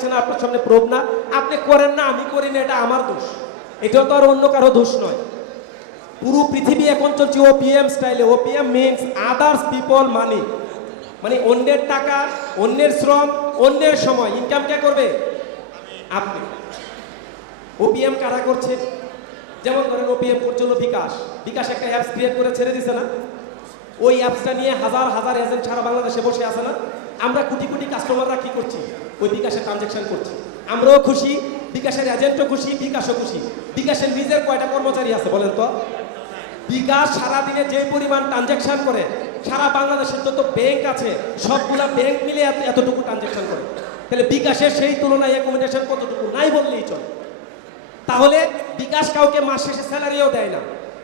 লাগছে না, আপনার সামনে প্রুফ না, আপনি করেন না, আমি করি না, এটা আমার দোষ। এটাও তো আর অন্য কারো দোষ নয়। পুরো পৃথিবী এখন চলছে ওপিএম স্টাইলে। ওপিএম মিনস আদার্স পিপল মানি, মানে অন্যের টাকা, অন্যের শ্রম, অন্যের সময় ইনকাম কে করবে? আপনি। ওপিএম কারা করছে? যেমন ধরেন ওপিএম করছিল বিকাশ। বিকাশ একটা অ্যাপস ক্রিয়েট করে ছেড়ে দিছে না? ওই অ্যাপসটা নিয়ে হাজার হাজার এজেন্ট সারা বাংলাদেশে বসে আছে না? আমরা কোটি কোটি কাস্টমাররা কি করছি? ওই বিকাশে ট্রানজ্যাকশন করছি। আমরাও খুশি, বিকাশের এজেন্টও খুশি, বিকাশও খুশি। বিকাশের নিজের কয়টা কর্মচারী আছে বলেন তো? বিকাশ সারাদিনে যে পরিমাণ ট্রানজ্যাকশন করে, সারা বাংলাদেশের যত ব্যাংক আছে সবগুলা ব্যাংক মিলে এতটুকু ট্রানজ্যাকশন করে। তাহলে বিকাশের সেই তুলনায় অ্যাকোমোডেশন কতটুকু নাই বললেই চলে। তাহলে বিকাশ কাউকে মাস শেষে স্যালারিও দেয় না।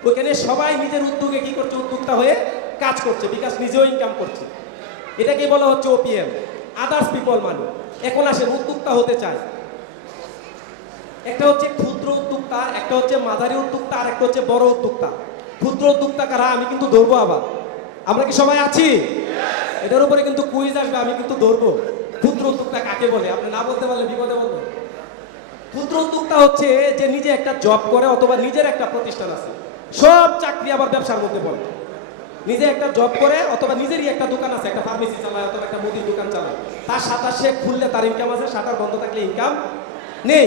ওইখানে সবাই নিজের উদ্যোগে কি করছে? উদ্যোক্তা হয়ে কাজ করছে। বিকাশ নিজেও ইনকাম করছে। এটাকে বলা হচ্ছে ওপিএম, আদার্স পিপল মানি। এখন আসেন উদ্যোক্তা হতে চায়। একটা হচ্ছে ক্ষুদ্র উদ্যোক্তা, একটা হচ্ছে মাঝারি উদ্যোক্তা, আর একটা হচ্ছে বড় উদ্যোক্তা। ক্ষুদ্র উদ্যোক্তা কারা? আমি কিন্তু ধরবো আবার। আমরা কি সবাই আছি? এটার উপরে কিন্তু কুইজ আসবে, আমি কিন্তু ধরবো। ক্ষুদ্র উদ্যোক্তা কাকে বলে? আপনি না বলতে পারলে বিপদে বলবেন। ক্ষুদ্র উদ্যোক্তা হচ্ছে যে নিজে একটা জব করে অথবা নিজের একটা প্রতিষ্ঠান আছে। সব চাকরি আবার ব্যবসার মধ্যে পড়ে। নিজে একটা জব করে অথবা নিজেরই একটা দোকান আছে, একটা ফার্মেসি চালায় অথবা একটা মুদির দোকান চালায়। তার শাটার সে খুললে তার ইনকাম আছে, শাটার বন্ধ থাকলে ইনকাম নেই।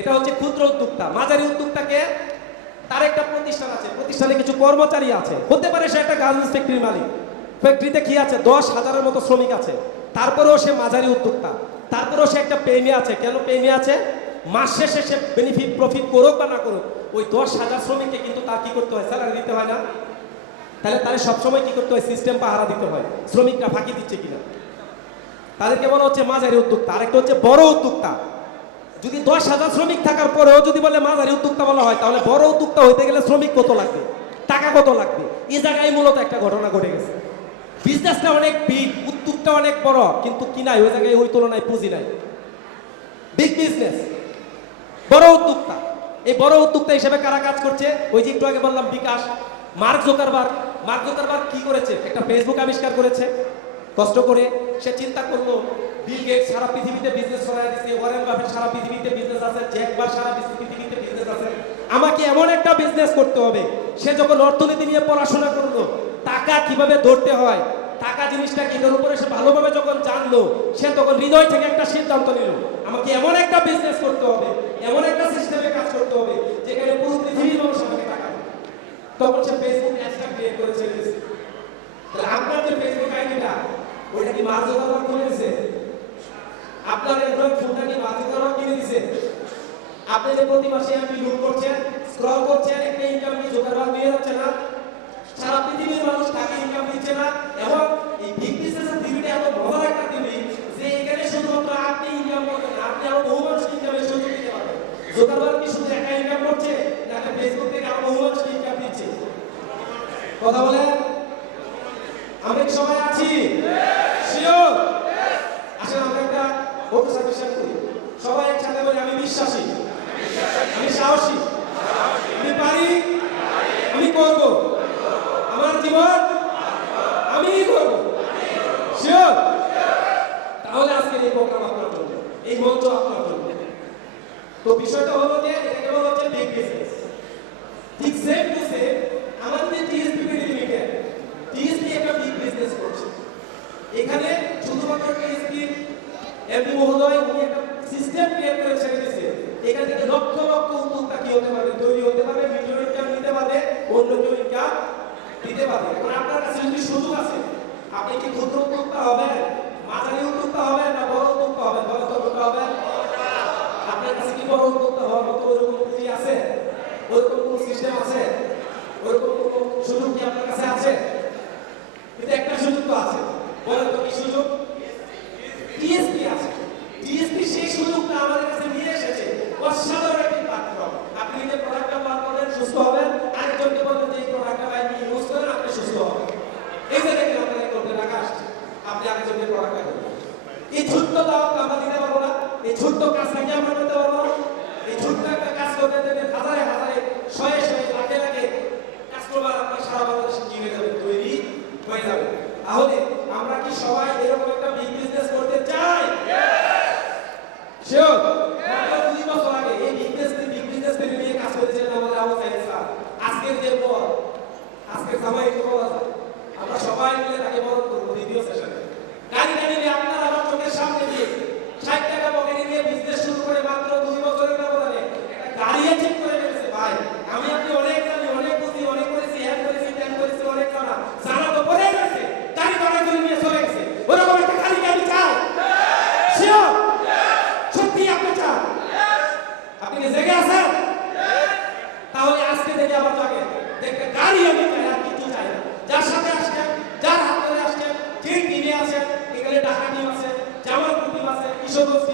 এটা হচ্ছে ক্ষুদ্র উদ্যোক্তা। মাঝারি উদ্যোক্তাকে তার একটা প্রতিষ্ঠান আছে, প্রতিষ্ঠানে কিছু কর্মচারী আছে। হতে পারে সে একটা গার্মেন্টস ফ্যাক্টরির মালিক। ফ্যাক্টরিতে কি আছে? 10,000-এর মতো শ্রমিক আছে। তারপরেও সে মাঝারি উদ্যোক্তা। তারপরেও সে একটা পেনি আছে। কেন পেনি আছে? মাস শেষে সে বেনিফিট প্রফিট করুক বা না করুক, ওই 10,000 শ্রমিককে কিন্তু তার কি করতে হয়? স্যালারি দিতে হয় না? তাহলে তাদের সবসময় কি করতে হয়? সিস্টেম পাহারা দিতে হয়, শ্রমিকরা ফাঁকি দিচ্ছে কিনা। তাদেরকে বলা হচ্ছে মাঝারি উদ্যোক্তা। আরেকটা হচ্ছে বড় উদ্যোক্তা। যদি 10,000 শ্রমিক থাকার পরেও যদি বলে মাঝারি উদ্যোক্তা বলা হয়, তাহলে বড় উদ্যোক্তা হইতে গেলে শ্রমিক কত লাগবে, টাকা কত লাগবে? এই জায়গায় মূলত একটা ঘটনা ঘটে গেছে। বিজনেসটা অনেক বিগ, উদ্যোগটা অনেক বড়, কিন্তু কি নাই ওই জায়গায়? ওই তুলনায় পুঁজি নাই। বিগ বিজনেস, বড় উদ্যোক্তা। এই বড় উদ্যোক্তা হিসেবে কারা কাজ করছে? ওই যে একটু আগে বললাম বিকাশ। Mark Zuckerberg. মার্ক জুকারবার্গ কি করেছে? একটা ফেসবুক আবিষ্কার করেছে কষ্ট করে। সে চিন্তা করলো বিল গেটস সারা পৃথিবীতে বিজনেস ছড়ায় দিচ্ছে, ওয়ারেন বাফেট সারা পৃথিবীতে বিজনেস আছে, জ্যাক বার সারা পৃথিবীতে বিজনেস আছে, আমাকে এমন একটা বিজনেস করতে হবে। সে যখন অর্থনীতি নিয়ে পড়াশোনা করলো, টাকা কিভাবে ধরতে হয়, টাকা জিনিসটা কি, এর উপরে সে ভালোভাবে যখন জানলো, সে তখন হৃদয় থেকে একটা সিদ্ধান্ত নিল, আমাকে এমন একটা বিজনেস করতে হবে, এমন একটা সিস্টেমে কাজ করতে হবে যেখানে পুরো পৃথিবীর মানুষ আমাকে টাকা দেবে। তখন সে ফেসবুক অ্যাপসটা ক্রিয়েট করেছে। তাহলে আপনার যে ফেসবুক আইডিটা, ওইটা কি মার্ক জুকারবার্গ করে দিয়েছে? আপনার অ্যান্ড্রয়েড ফোনটা কি মার্ক জুকারবার্গ কিনে দিয়েছে? আপনি যে প্রতি মাসে আপনি লুট করছেন, স্ক্রল করছেন, একটা ইনকাম কি জুকারবার্গ নিয়ে যাচ্ছে না? সারা পৃথিবীর মানুষ টাকা ইনকাম দিচ্ছে না? এবং এই বিগ বিজনেসের দিবিটা এত মজার একটা দিবি যে এখানে শুধুমাত্র আপনি ইনকাম করবেন, আপনি আরো বহু মানুষ ইনকামের সুযোগ দিতে পারবেন। জুকারবার্গ কি শুধু একা ইনকাম করছে, নাকি ফেসবুক থেকে আরো বহু মানুষ ইনকাম দিচ্ছে? কথা বলেন। আমরা কি সবাই আছি? শিওর? আসলে আমরা একটা বড় সাজেশন করি, সবাই একসাথে বলি, আমি বিশ্বাসী, আমি সাহসী, আমি পারি, আমি করব, আমার জীবন আমি করব। শিওর? তাহলে আজকে এই প্রোগ্রাম আপনার জন্য, এই মঞ্চ আপনার জন্য। তো বিষয়টা হলো যে এটাকে বলা হচ্ছে বিগ বিজনেস। ঠিক সেম টু সেম আমাদের টিএসপি লিমিটেড, টিএসপি একটা বিগ বিজনেস করছে। এখানে শুধুমাত্র টিএসপি এমপি মহোদয় উনি একটা সিস্টেম ক্রিয়েট করে ছেড়ে দিয়েছে। এখান থেকে লক্ষ লক্ষ উদ্যোক্তা কি হতে পারবে, তৈরি হতে পারবে, মিলিয়ন ইনকাম নিতে পারবে, অন্য কেউ ইনকাম দিতে পারবে। এখন আপনার কাছে যদি সুযোগ আছে, আপনি কি ক্ষুদ্র উদ্যোক্তা হবেন, মাঝারি উদ্যোক্তা হবেন, না বড় উদ্যোক্তা হবেন? বড় উদ্যোক্তা হবেন। আপনার কাছে কি বড় উদ্যোক্তা হওয়ার মতো ওইরকম পুঁজি আছে, ওইরকম কোনো সিস্টেম আছে, ওইরকম কোনো সুযোগ কি আপনার কাছে আছে? কিন্তু একটা সুযোগ তো আছে। বলেন তো কি সুযোগ? টিএসপি আছে। টিএসপি সেই সুযোগটা আমাদের কাছে নিয়ে এসেছে। অসাধারণ একটি প্ল্যাটফর্ম। আপনি যে প্রোডাক্টটা বার করেন, সুস্থ হবেন, আরেকজনকে বলবেন যে এই প্রোডাক্টটা আপনি ইউজ করেন, আপনি সুস্থ হবেন। এই যে দেখেন আমাদের করতে টাকা আসছে, আপনি আরেকজনকে প্রোডাক্ট পাবেন। এই ছোট্ট দাওয়াত আমরা দিতে পারবো না, এই ছোট্ট কাজটা কি আমরা করতে পারবো না? এই ছোট্ট একটা কাজ করতে দেবেন হাজারে হাজারে, শয়ে শয়ে, লাখে লাখে কাস্টমার আপনার সারা বাংলাদেশে কি হয়ে যাবে, তৈরি হয়ে যাবে। তাহলে আমরা কি সবাই এরকম একটা বিগ বিজনেস করতে চাই? বিশ্বগঞ্জ